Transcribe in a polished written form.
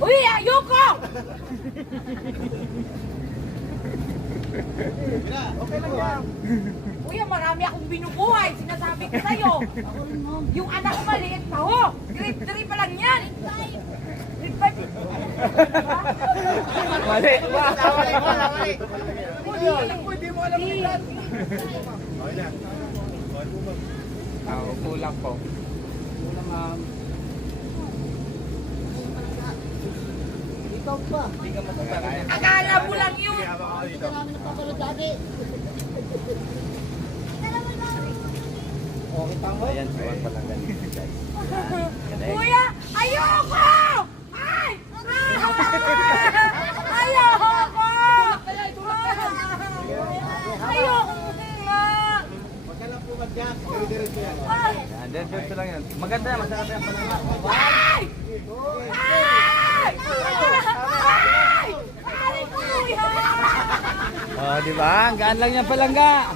Uy, ayoko! Okay lang yan. Kuya, marami akong binubuhay. Sinasabi ko sa'yo. Yung anak ko maliit pa ho. Grade 3 pa lang yan. Grade 5. Mali. Mali. Hindi mo alam yan. Kulang po. Ikaw pa. Akala mo lang yun. Hindi ka namin napapanood dati. Okay pa mo? Ayan, suwan pa lang ganito guys. Kuya, ayoko! Ay! Ayoko! Ayoko nga! Huwag ka lang pumadyak. Dire-diretso yan. Ay! Yan, diretso lang yan. Maganda, masarap yan pa naman. Ay! Ay! Ay! Ay, kuya! Oh, di ba? Ang gaan lang yan palangga.